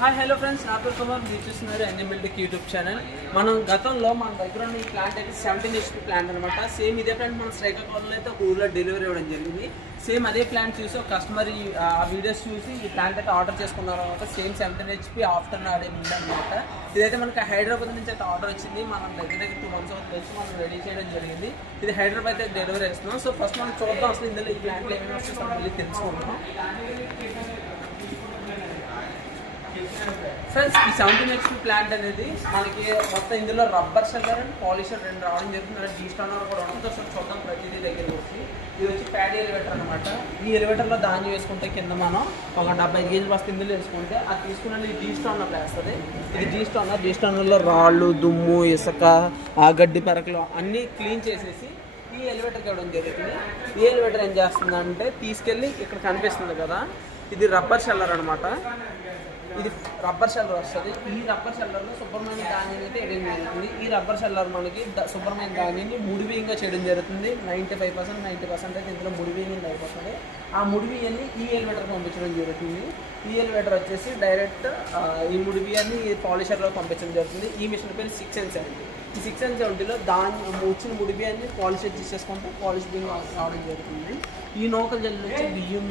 Hi hello friends, నా పేరు కుమార్. మీరు చూస్తున్నారు ఎన్ఎంఎల్టెక్ యూట్యూబ్ ఛానల్. మనం గతంలో మన దగ్గర ఉన్న ఈ ప్లాంట్ అయితే 17 HP ప్లాంట్ అనమాట. సేమ్ ఇదే ప్లాంట్ మనం శ్రీకాకుళంలో అయితే ఒక ఊళ్ళో డెలివరీ ఇవ్వడం జరిగింది. సేమ్ అదే ప్లాంట్ చూసి ఒక కస్టమర్ ఆ వీడియోస్ చూసి ఈ ప్లాంట్ అయితే ఆర్డర్ చేసుకున్నారు అనమాట. సేమ్ 17 HP ఆఫ్టర్ ఆడే అనమాట. ఇదైతే మనకి హైదరాబాద్ నుంచి అయితే ఆర్డర్ వచ్చింది. మనం దగ్గర 2 months అవుతుంది వచ్చి మనం రెడీ చేయడం జరిగింది. ఇది హైదరాబాద్ అయితే డెలివరీ ఇస్తున్నాం. సో ఫస్ట్ మనం చూద్దాం అసలు ఇందులో ఈ ప్లాంట్లో ఏమైనా వస్తుందో మళ్ళీ తెలుసుకుంటాం. ఫ్రెండ్స్, ఈ 17 HP ప్లాంట్ అనేది మనకి మొత్తం ఇందులో రబ్బర్ షెల్లర్ అండ్ పాలిషర్ రెండు రావడం జరుగుతుంది. డీ స్టానర్ కూడా ఉండదు. సో చూద్దాం ప్రతిదీ దగ్గరికి వచ్చి. ఇది వచ్చి ప్యాడీ ఎలివేటర్ అనమాట. ఈ ఎలివేటర్లో ధాన్యం వేసుకుంటే కింద మనం ఒక 75 kg బస్తా ఇందులో వేసుకుంటే అది తీసుకున్న ఈ డీ స్టానర్ వేస్తుంది. ఇది డీ స్టానర్లో రాళ్ళు, దుమ్ము, ఇసుక, గడ్డి పెరకలు అన్నీ క్లీన్ చేసేసి ఈ ఎలివేటర్కి ఇవ్వడం జరుగుతుంది. ఈ ఎలివేటర్ ఏం చేస్తుందంటే తీసుకెళ్ళి ఇక్కడ కనిపిస్తుంది కదా, ఇది రబ్బర్ షెల్లర్ అనమాట. ఇది రబ్బర్ షెల్లర్ వస్తుంది. ఈ రబ్బర్ షెల్లర్లో శుభ్రమైన ధాన్యం అయితే వేయడం జరుగుతుంది. ఈ రబ్బర్ షెల్లర్ మనకి శుభ్రమైన ధాన్యాన్ని ముడిబియ్యంగా చేయడం జరుగుతుంది. 90% అయితే ఇందులో ముడిబియ్యం అయిపోతుంది. ఆ ముడిబియ్యాన్ని ఈ ఎలివేటర్కి పంపించడం జరుగుతుంది. ఈ ఎలివేటర్ వచ్చేసి డైరెక్ట్ ఈ ముడిబియ్యాన్ని ఈ పాలిషర్లో పంపించడం జరుగుతుంది. ఈ మిషన్ పేరు 6N70. ఈ 6N70లో వచ్చిన ముడిబియ్యాన్ని పాలిషర్ తీసేసుకుంటే పాలిష్ బియ్యం రావడం జరుగుతుంది. ఈ నూకల జల్లు వచ్చి బియ్యం